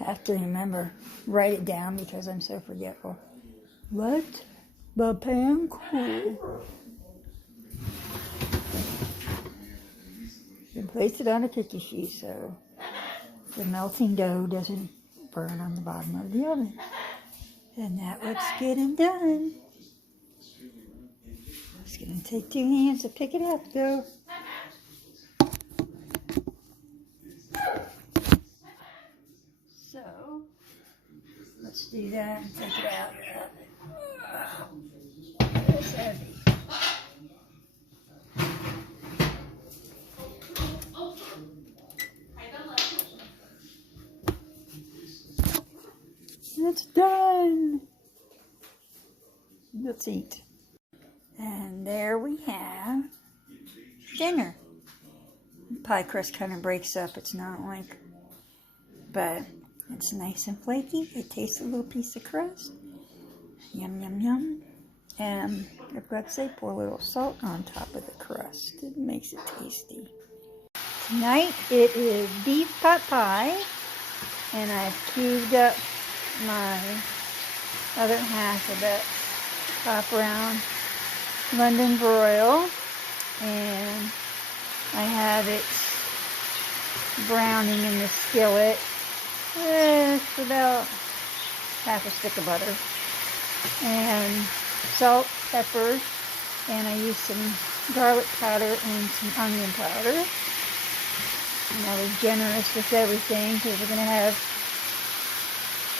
I have to remember, write it down because I'm so forgetful. Let the pan cool. You place it on a cookie sheet so the melting dough doesn't burn on the bottom of the oven. And that's what's getting done. It's going to take 2 hands to pick it up, though. So, let's do that and take it out. It's heavy. It's done. Let's eat. And there we have dinner. Pie crust kind of breaks up. It's not like, but it's nice and flaky. It tastes a little piece of crust. Yum, yum, yum. And I've got to say, pour a little salt on top of the crust. It makes it tasty. Tonight it is beef pot pie. And I've cubed up my other half of that top round London broil, and I have it browning in the skillet with about half a stick of butter and salt, pepper, and I use some garlic powder and some onion powder. And I was generous with everything because we're going to have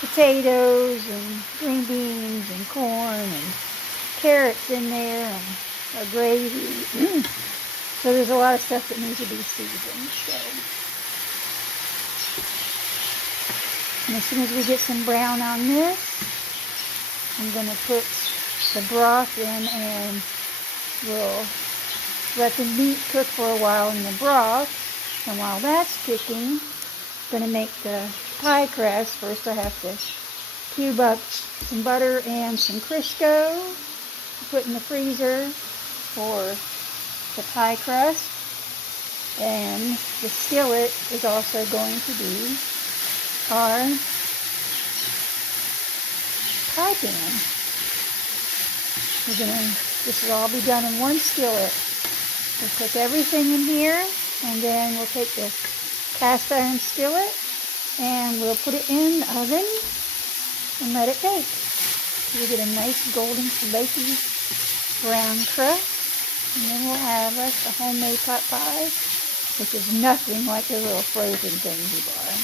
potatoes and green beans and corn and carrots in there and a gravy. So there's a lot of stuff that needs to be seasoned. And as soon as we get some brown on this, I'm going to put the broth in and we'll let the meat cook for a while in the broth. And while that's cooking, I'm going to make the pie crust. First I have to cube up some butter and some Crisco, put in the freezer for the pie crust. And the skillet is also going to be our pie pan. This will all be done in one skillet. We'll cook everything in here, and then we'll take the cast iron skillet and we'll put it in the oven and let it bake. We'll get a nice golden flaky brown crust, and then we'll have us a homemade pot pie, which is nothing like the little frozen things you buy.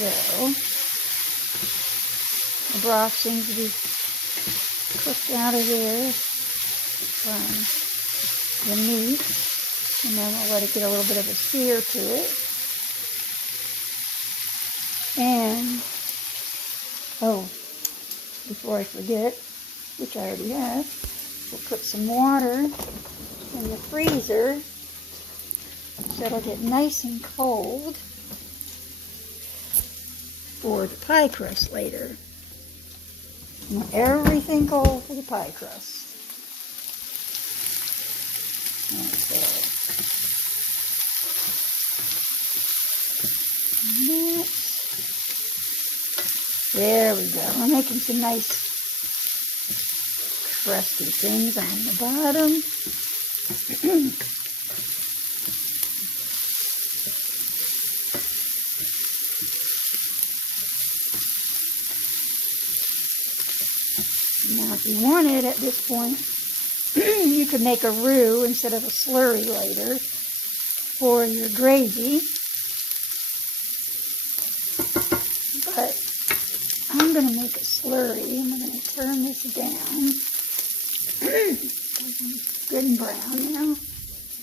So, the broth seems to be cooked out of there from the meat, and then we'll let it get a little bit of a sear to it. And, oh, before I forget, which I already have, we'll put some water in the freezer so it'll get nice and cold for the pie crust later. I want everything cold for the pie crust. Okay. There we go. We're making some nice crusty things on the bottom. Now if you wanted at this point, you could make a roux instead of a slurry later for your gravy. But I'm going to make a slurry. I'm going to turn this down. Good and brown now. I'm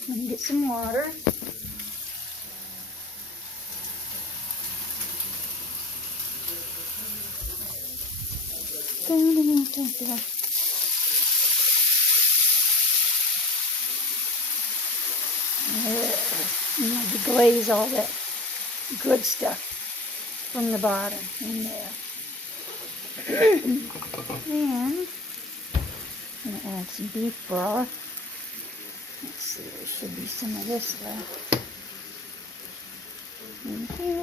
going to get some water. You know, to glaze all that good stuff from the bottom in there. And I'm going to add some beef broth. Let's see, there should be some of this left in here.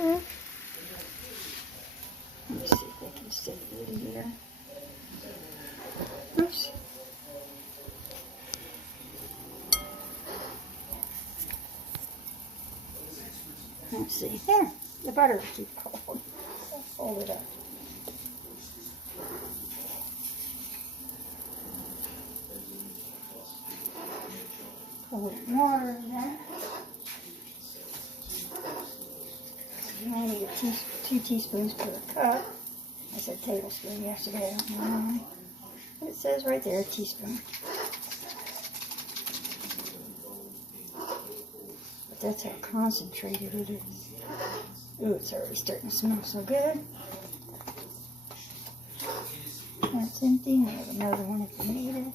Let's see. There. The butter will keep cold. Hold it up. Put a little water in there. You only get 2 teaspoons per cup. I said tablespoon yesterday, I don't know why. But it says right there, a teaspoon. But that's how concentrated it is. Ooh, it's already starting to smell so good. That's empty. I have another one if you need it.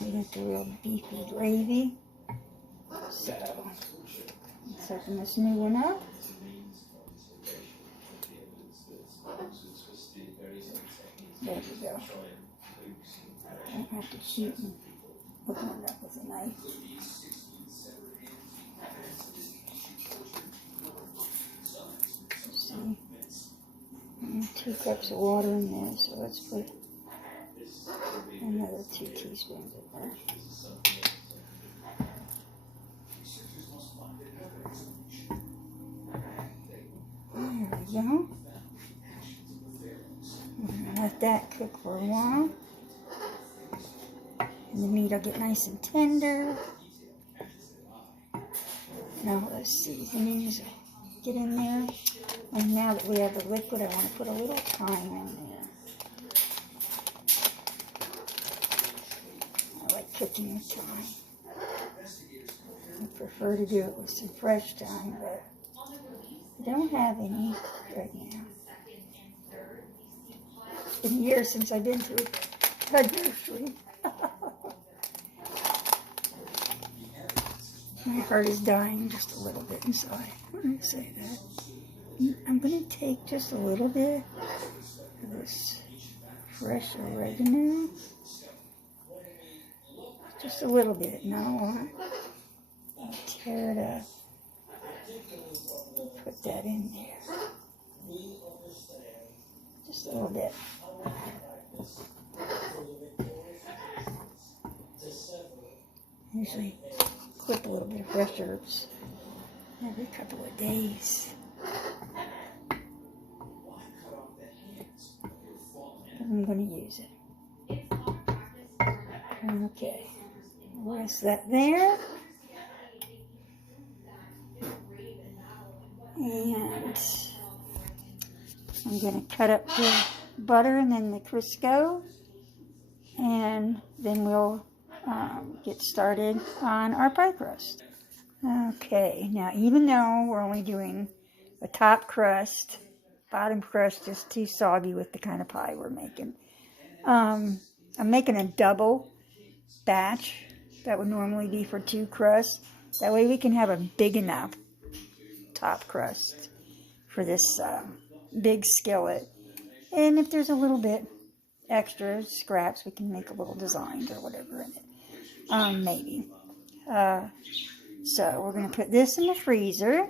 We got the real beefy gravy. So, let's open this new one up. There we go. I don't have to cheat and open it up with a knife. See? 2 cups of water in there, so let's put another 2 teaspoons in there. There we go. I'm gonna let that cook for a while. And the meat will get nice and tender. Now those seasonings get in there. And now that we have the liquid, I want to put a little thyme in there. I like cooking with thyme. I prefer to do it with some fresh thyme, but I don't have any right now. It's been years since I've been to a grocery. My heart is dying just a little bit inside when I say that. I'm going to take just a little bit of this fresh oregano. Just a little bit, not a lot. I'll tear it up. Put that in there. Just a little bit. Usually clip a little bit of fresh herbs every couple of days. I'm going to use it. Okay, rest that there. And I'm going to cut up the butter and then the Crisco. And then we'll get started on our pie crust. Okay, now even though we're only doing a top crust, bottom crust is too soggy with the kind of pie we're making. I'm making a double batch that would normally be for 2 crusts. That way we can have a big enough top crust for this big skillet. And if there's a little bit extra scraps, we can make a little design or whatever in it. Maybe. So we're going to put this in the freezer.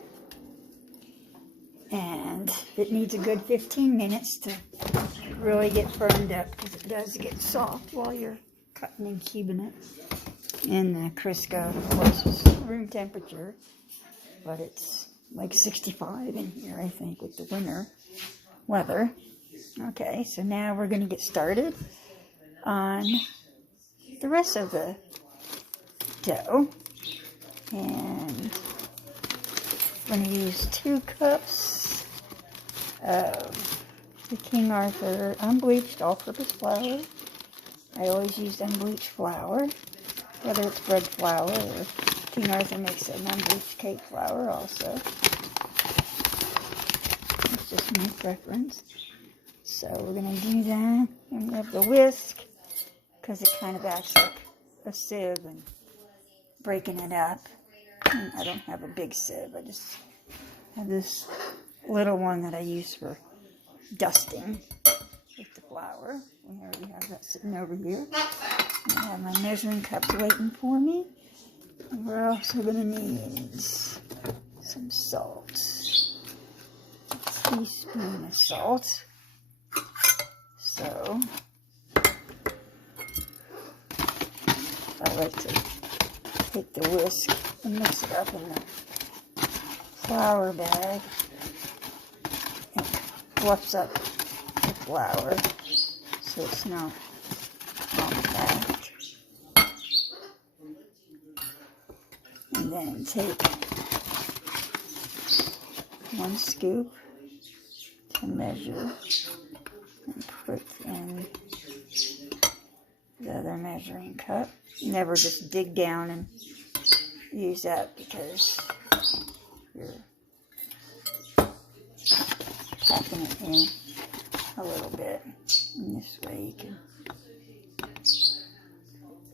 And it needs a good 15 minutes to really get firmed up, because it does get soft while you're cutting and cubing it. And the Crisco, of course, is room temperature, but it's like 65 in here, I think, with the winter weather. Okay, so now we're going to get started on the rest of the dough. And I'm going to use 2 cups of the King Arthur unbleached all-purpose flour. I always use unbleached flour, whether it's bread flour or King Arthur makes an unbleached cake flour also. It's just my preference. So we're going to do that, and we have the whisk, because it kind of acts like a sieve and breaking it up. And I don't have a big sieve, I just have this little one that I use for dusting with the flour. We already have that sitting over here. I have my measuring cups waiting for me. And we're also going to need some salt. A teaspoon of salt. So like to take the whisk and mix it up in the flour bag and fluffs up the flour so it's not compact. And then take 1 scoop to measure and put in the other measuring cup. Never just dig down and use that because you're packing it in a little bit. And this way you can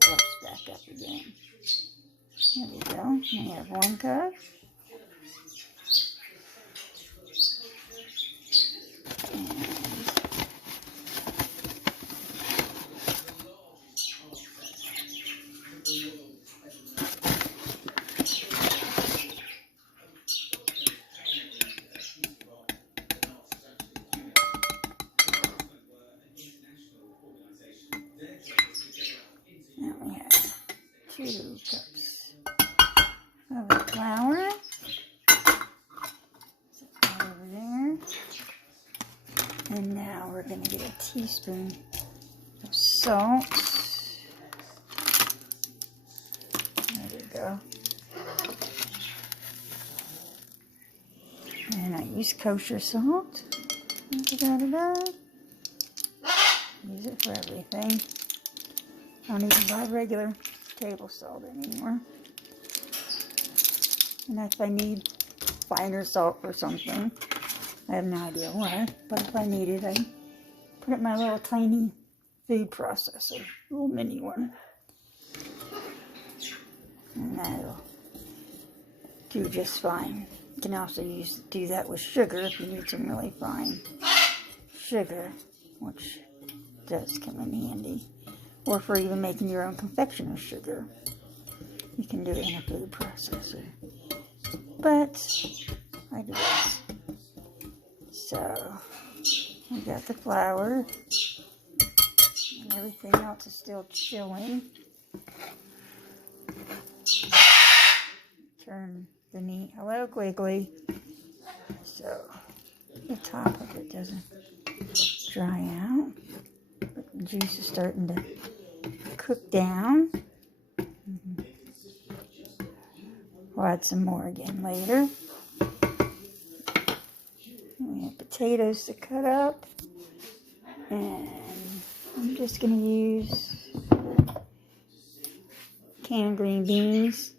flush back up again. There we go. We have 1 cup. Now we have 2 cups of the flour. Over there. And now we're going to get a teaspoon of salt. There we go. And I use kosher salt. Use it for everything. I don't even buy regular table salt anymore. And if I need finer salt for something, I have no idea what, but if I need it, I put it in my little tiny food processor, little mini one. And that'll do just fine. You can also do that with sugar if you need some really fine sugar, which does come in handy. Or for even making your own confectioner sugar. You can do it in a food processor. But I do this. So, we got the flour. And everything else is still chilling. Turn the meat. Hello, Quigley. So, the top of it doesn't dry out. But the juice is starting to cook down. We'll add some more again later. We have potatoes to cut up. And I'm just going to use canned green beans.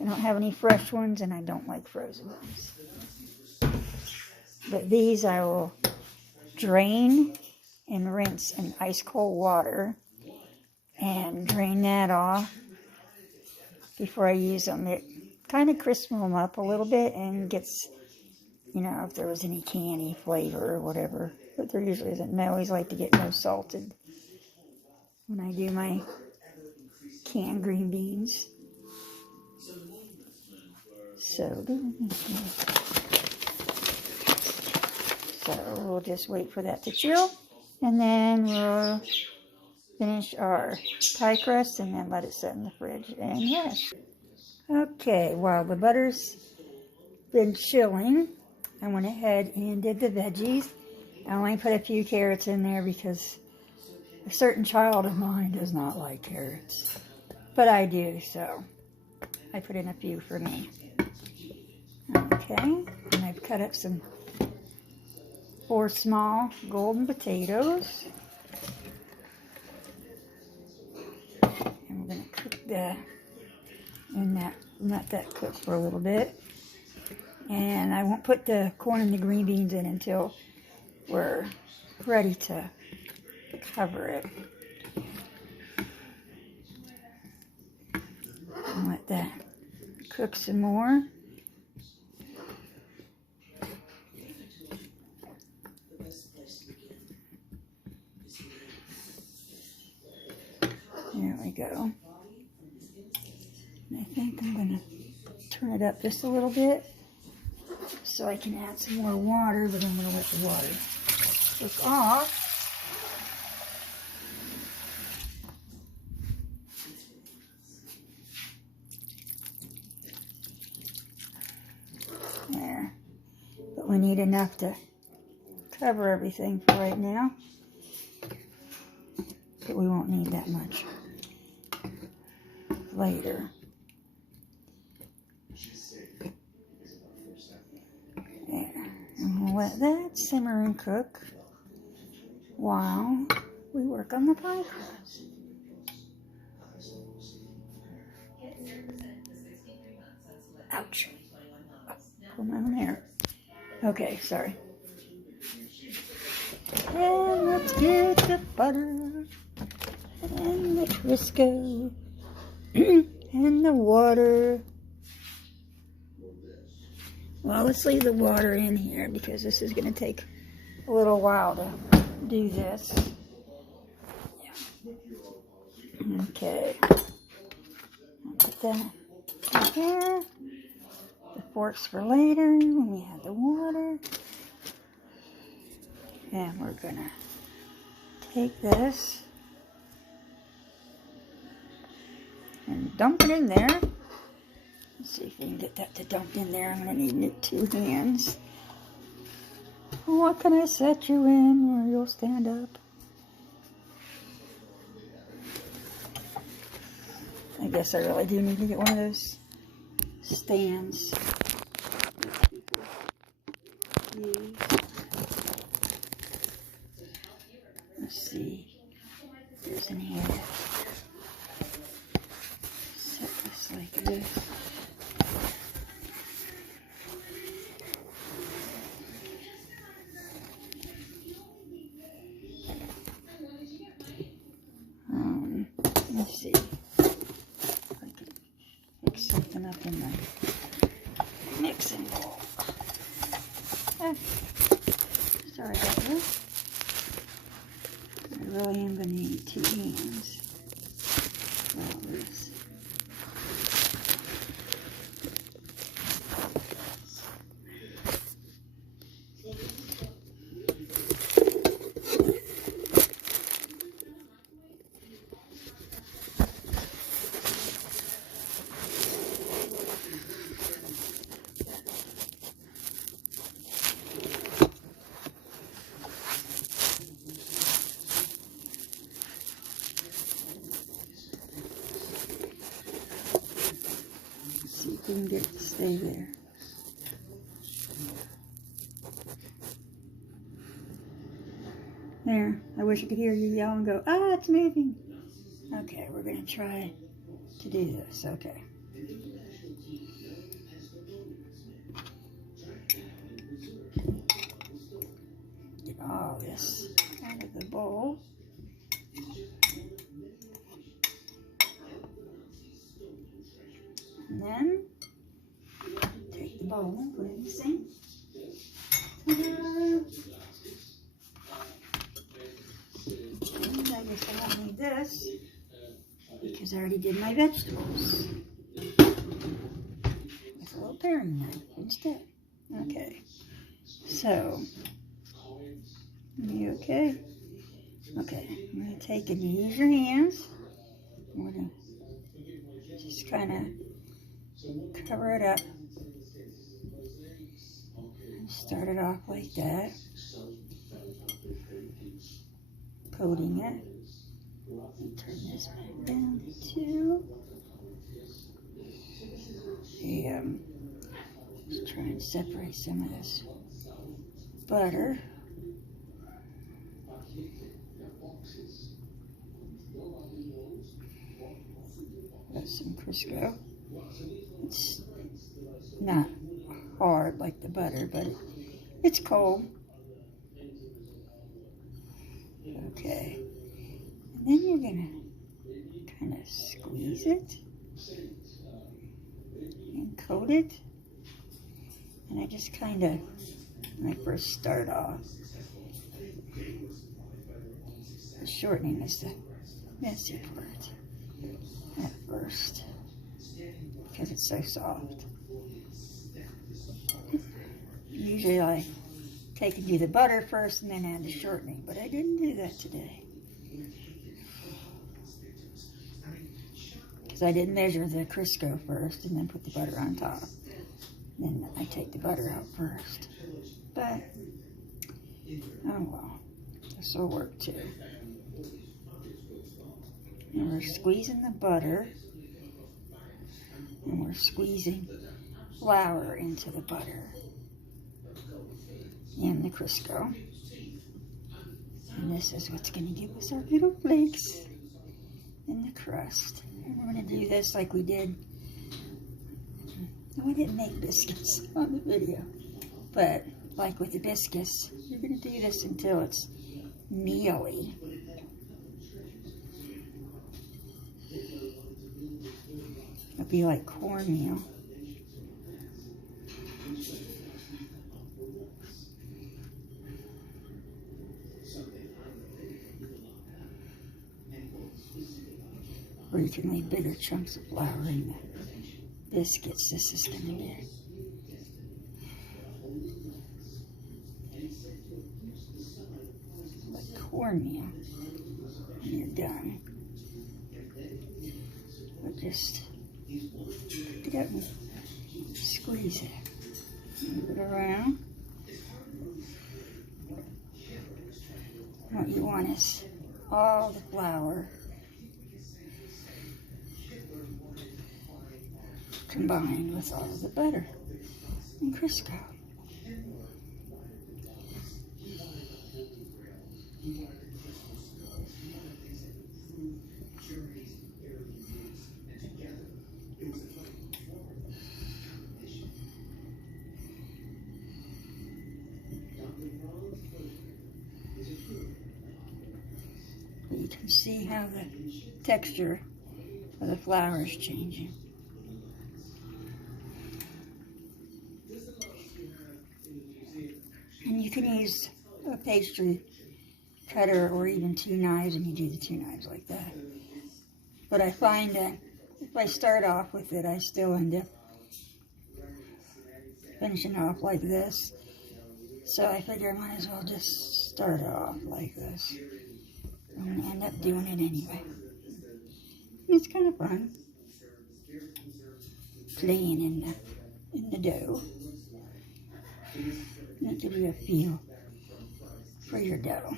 I don't have any fresh ones and I don't like frozen ones. But these I will drain and rinse in ice cold water and drain that off before I use them. It kind of crisps them up a little bit and gets, you know, if there was any canny flavor or whatever, but there usually isn't. And I always like to get no salted when I do my canned green beans. So we'll just wait for that to chill. And then we'll finish our pie crust and then let it set in the fridge and rest. Okay, while the butter's been chilling, I went ahead and did the veggies. I only put a few carrots in there because a certain child of mine does not like carrots. But I do, so I put in a few for me. Okay, and I've cut up some 4 small golden potatoes. And we're going to cook that in that, let that cook for a little bit. And I won't put the corn and the green beans in until we're ready to cover it. And let that cook some more. There we go. And I think I'm going to turn it up just a little bit so I can add some more water, but I'm going to let the water cook off. We need enough to cover everything for right now, but we won't need that much later. There. And we'll let that simmer and cook while we work on the pie crust. Ouch. Pull my own hair. Okay, sorry. And let's get the butter and the Crisco and the water. Well, let's leave the water in here because this is going to take a little while to do this. Okay. I'll put that in here. The forks for later when we have the water. And we're going to take this and dump it in there. Let's see if we can get that to dump in there. I'm going to need 2 hands. What can I set you in where you'll stand up? I guess I really do need to get one of those stands that people use. Let's see if there's any here. Set this like this. Let's see if I can mix something up in my mixing bowl. Sorry about this. I really am going to need 2 hands for all this. See if we can get it to stay there. There. I wish I could hear you yell and go, ah, it's moving. Okay, we're going to try to do this. Okay. Get all this out of the bowl. And then take the bowl and put it in the sink. And I guess I don't need this because I already did my vegetables with a little paring knife instead. Okay, so you okay? Okay, I'm going to take and use your hands. I'm going to just kind of cover it up. Start it off like that, coating it. And turn this back down to just try and separate some of this butter. Got some Crisco. It's not hard like the butter, but it's cold. Okay. And then you're going to kind of squeeze it and coat it. And I just kind of, when I first start off, the shortening is the messy part at first because it's so soft. Usually I take and do the butter first and then add the shortening, but I didn't do that today because I didn't measure the Crisco first and then put the butter on top. Then I take the butter out first. But, oh well, this will work too. And we're squeezing the butter, and we're squeezing flour into the butter and the Crisco. And this is what's going to give us our little flakes in the crust. And we're going to do this like we did. We didn't make biscuits on the video, but like with the biscuits, you're going to do this until it's mealy. It'll be like cornmeal. Or you can leave bigger chunks of flour in the biscuits. This is going to be like cornmeal. And you're done. But just get up and squeeze it. Move it around. What you want is all the flour combined with all of the butter and Crisco. You can see how the texture of the flour is changing. And you can use a pastry cutter or even 2 knives, and you do the 2 knives like that. But I find that if I start off with it, I still end up finishing off like this. So I figure I might as well just start off like this. I'm going to end up doing it anyway. It's kind of fun playing in the dough. And it gives you a feel for your dough.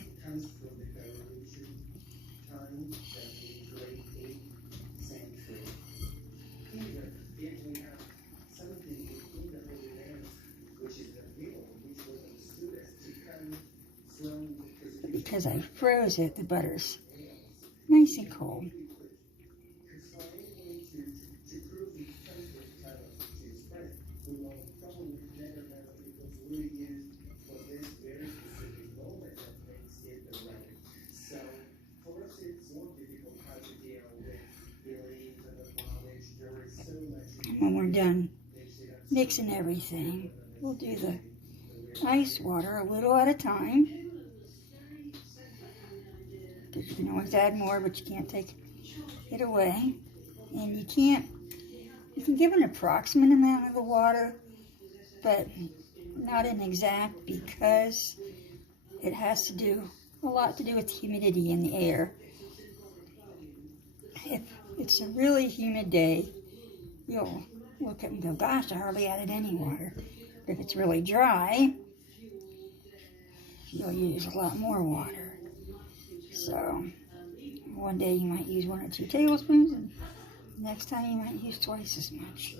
Because I froze it, the butter's nice and cold. When we're done mixing everything, we'll do the ice water a little at a time. Because you can always add more, but you can't take it away. And you can give an approximate amount of the water, but not an exact, because it has a lot to do with humidity in the air. If it's a really humid day, you'll look at it and go, gosh, I hardly added any water. But if it's really dry, you'll use a lot more water. So, one day you might use 1 or 2 tablespoons, and next time you might use twice as much.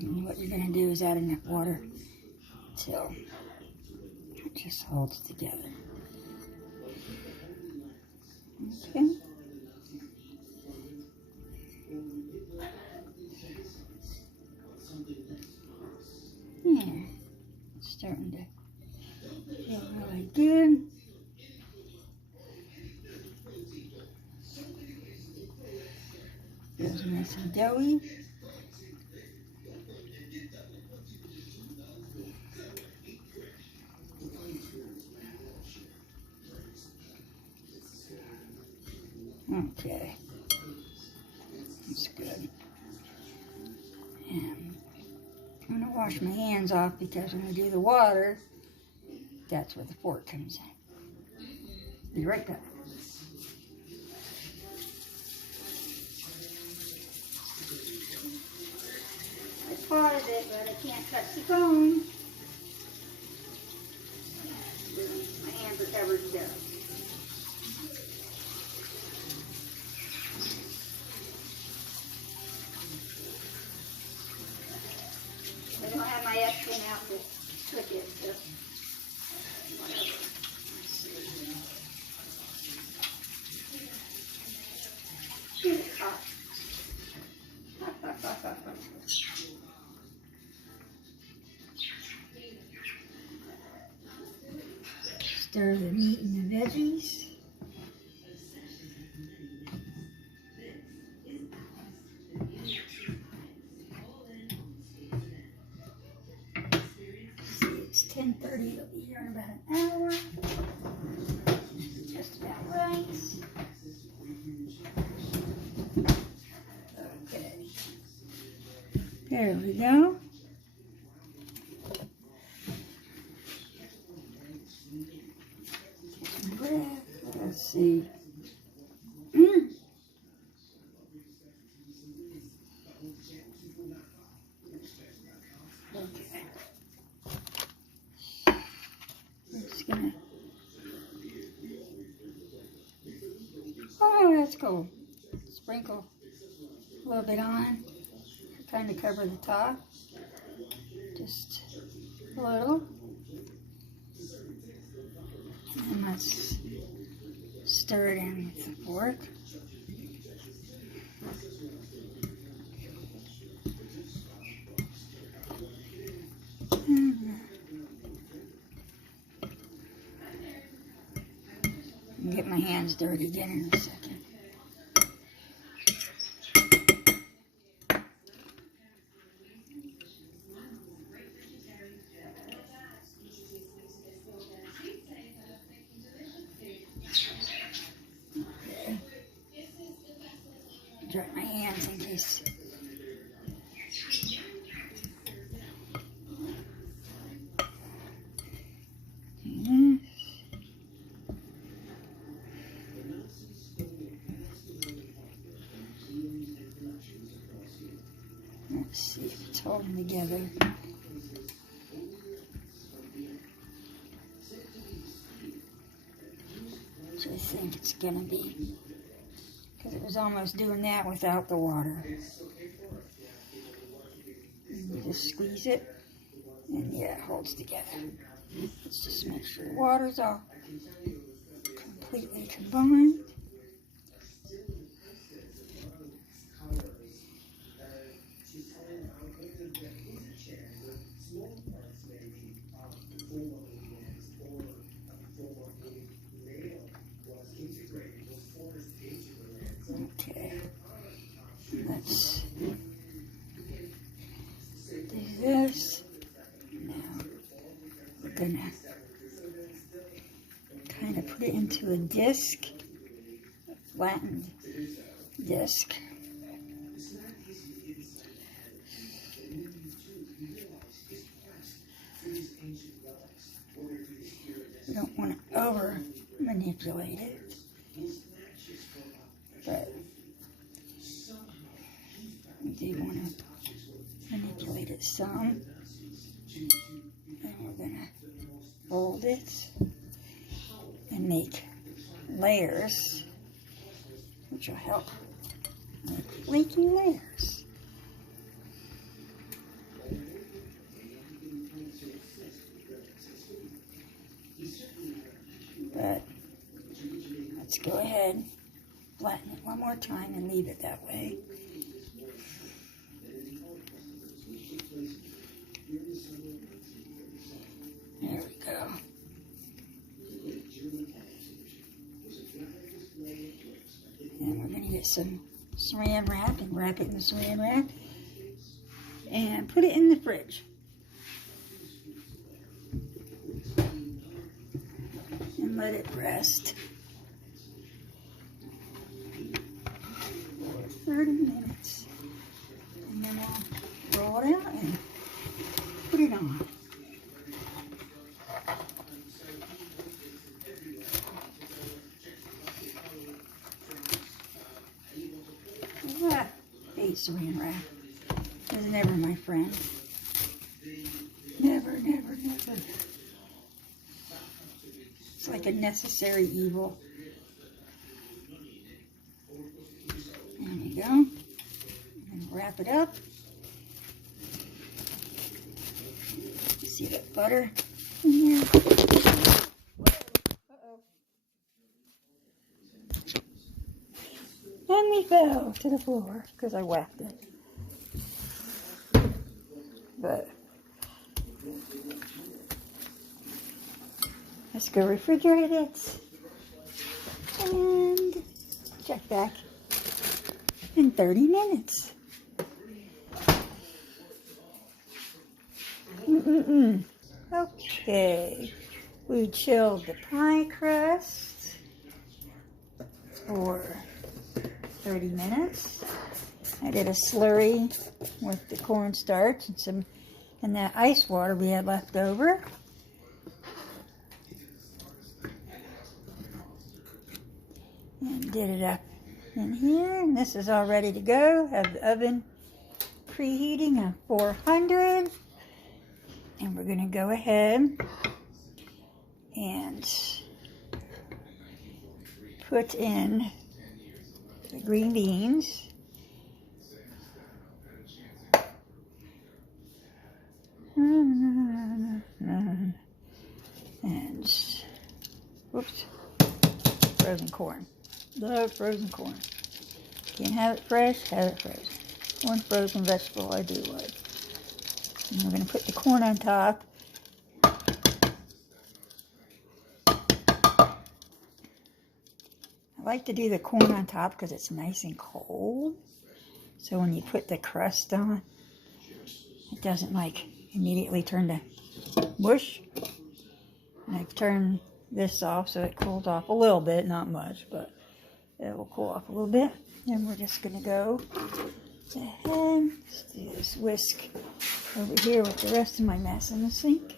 And what you're going to do is add enough water till it just holds together. Okay. Yeah, it's starting to feel really good. Feels nice and doughy. Okay. That's good. And I'm going to wash my hands off because when I do the water, that's where the fork comes in. Be right back. I paused it, but I can't touch the phone. My hands are covered in dirt. I don't have my X-pin out to cook it, so whatever. It's hot. Hot. Stir the meat and the veggies. It's 10:30. It'll be here in about an hour. Just about right. Okay. There we go. Let's see. Okay. I'm just gonna. Oh, that's cool. Sprinkle a little bit on. Kind of cover the top. Just a little. And let's stir it in with the fork. And get my hands dirty again in a second. Dry my hands in case. Let's see if it's holding together. Which I think it's gonna be. Because it was almost doing that without the water. And you just squeeze it, and yeah, it holds together. Let's just make sure the water's all completely combined. Okay, let's do this. Now we're gonna kind of put it into a disc, a flattened disc. We don't want to over manipulate it, but we do want to manipulate it some. And we're going to fold it and make layers, which will help make flaky layers. But let's go ahead, flatten it one more time and leave it that way. There we go. And we're going to get some saran wrap and wrap it in the saran wrap and put it in the fridge. And let it rest for 30 minutes. saran wrap. It was never my friend. Never, never, never. It's like a necessary evil. There you go. And wrap it up. See that butter in there? Uh-oh. And we fell to the floor because I whacked it. But let's go refrigerate it and check back in 30 minutes. Okay, we chilled the pie crust for 30 minutes. I did a slurry with the cornstarch and that ice water we had left over. And did it up in here, and this is all ready to go. Have the oven preheating at 400, and we're going to go ahead and put in the green beans. And whoops, frozen corn. Love frozen corn. Can't have it fresh, have it frozen. One frozen vegetable I do like. And we're going to put the corn on top. I like to do the corn on top because it's nice and cold. So when you put the crust on, it doesn't like immediately turn to mush. And I've turned this off so it cools off a little bit, not much, but it will cool off a little bit. And we're just going to go ahead, let's do this whisk over here with the rest of my mess in the sink.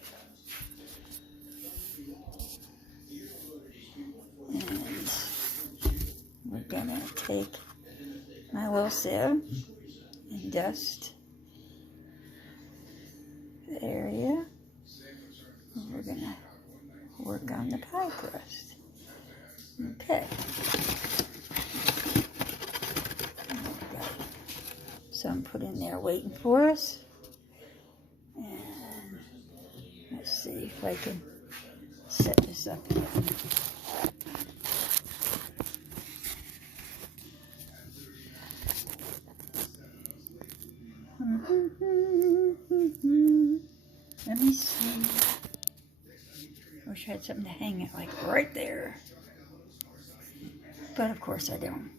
And we're going to take my little sieve and dust the area. And we're going to work on the pie crust. Okay. Some put in there waiting for us. And let's see if I can set this up here. Let me see. Wish I had something to hang it like right there. But of course I don't.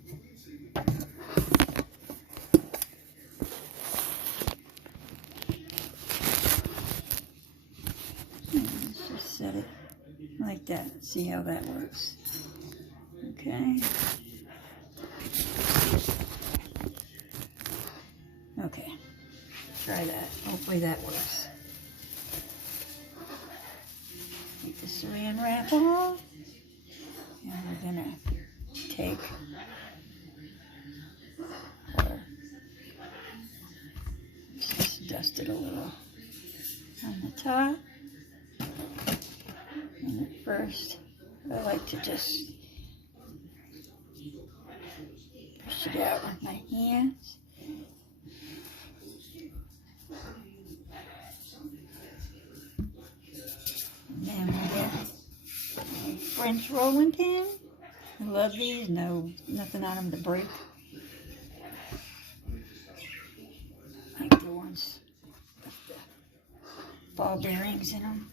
Let's just set it like that. See how that works. Okay. Okay. Try that. Hopefully that works. Take the saran wrap off. And we're going to take just dust it a little on the top. And at first, I like to just push it out with my hands. And then we get a French rolling pin. I love these. No, nothing on them to break. Like the ones with the ball bearings in them.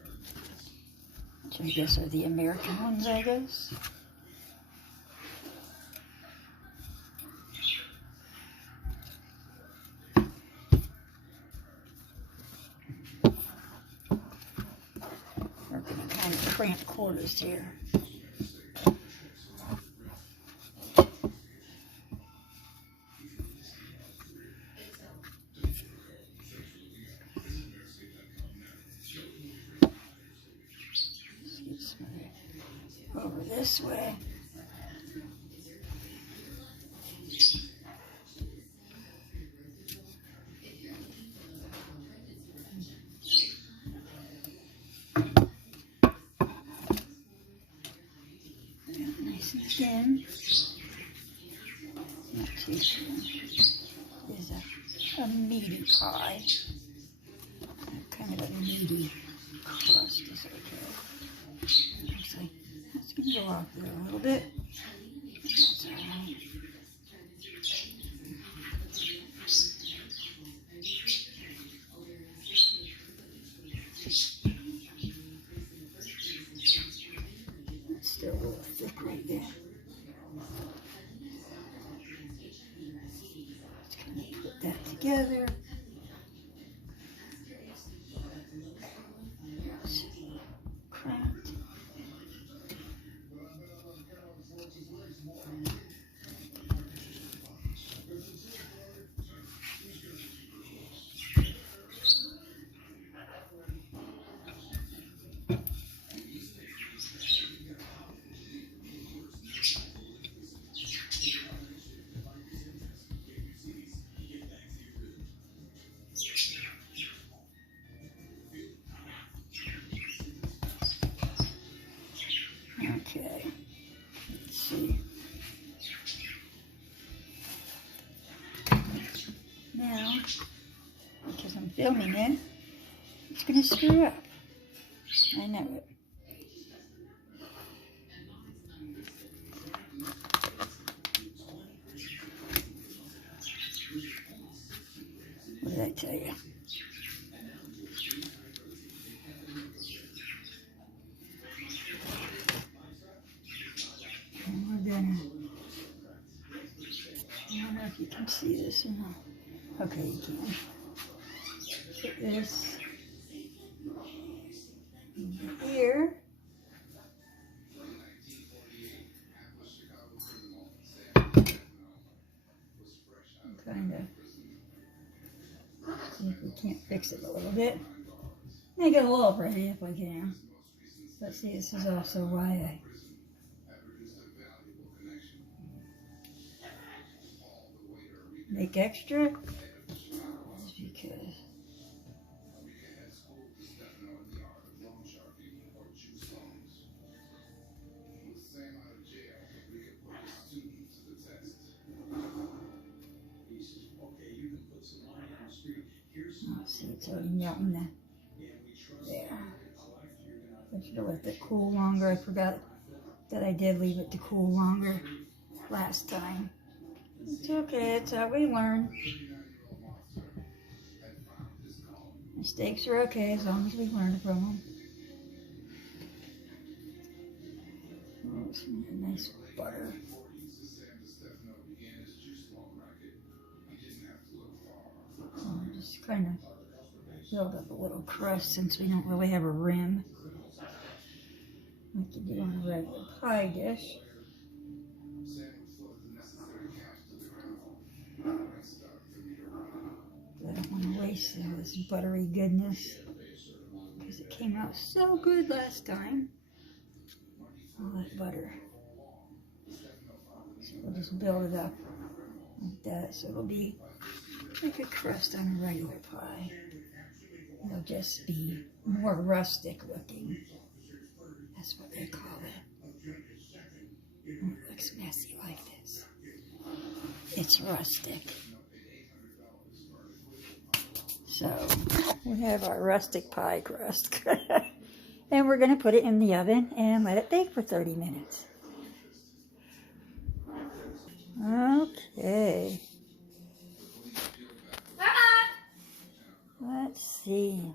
Which I guess are the American ones, I guess. We're going to kind of cramp quarters here. Over this way. skin. Not too thin. Is a meaty pie. Kind of a meaty crust is okay. Looks like that's going to go off there a little bit. That's all right. That's still a little thick right there. Let's kind of put that together. Okay, let's see. Now, because I'm filming it, it's going to screw up. I know it. What did I tell you? And we're gonna, I don't know if you can see this or not. Okay, you can. Put this here. Kind of see if we can't fix it a little bit. Make it a little pretty if I can. But see, this is also why I make extra. Is because see, it's already melting there. I should have let it cool longer. I forgot that I did leave it to cool longer last time. It's okay, it's how we learn. Mistakes are okay as long as we learn from them. Oh, some nice butter. Just kind of build up a little crust since we don't really have a rim like you do on a regular pie dish. I don't want to waste all this buttery goodness because it came out so good last time. All that butter. So we'll just build it up like that so it'll be like a crust on a regular pie. It'll just be more rustic looking. That's what they call it. When it looks messy like this, it's rustic. So we have our rustic pie crust. And we're going to put it in the oven and let it bake for 30 minutes. Okay. Let's see.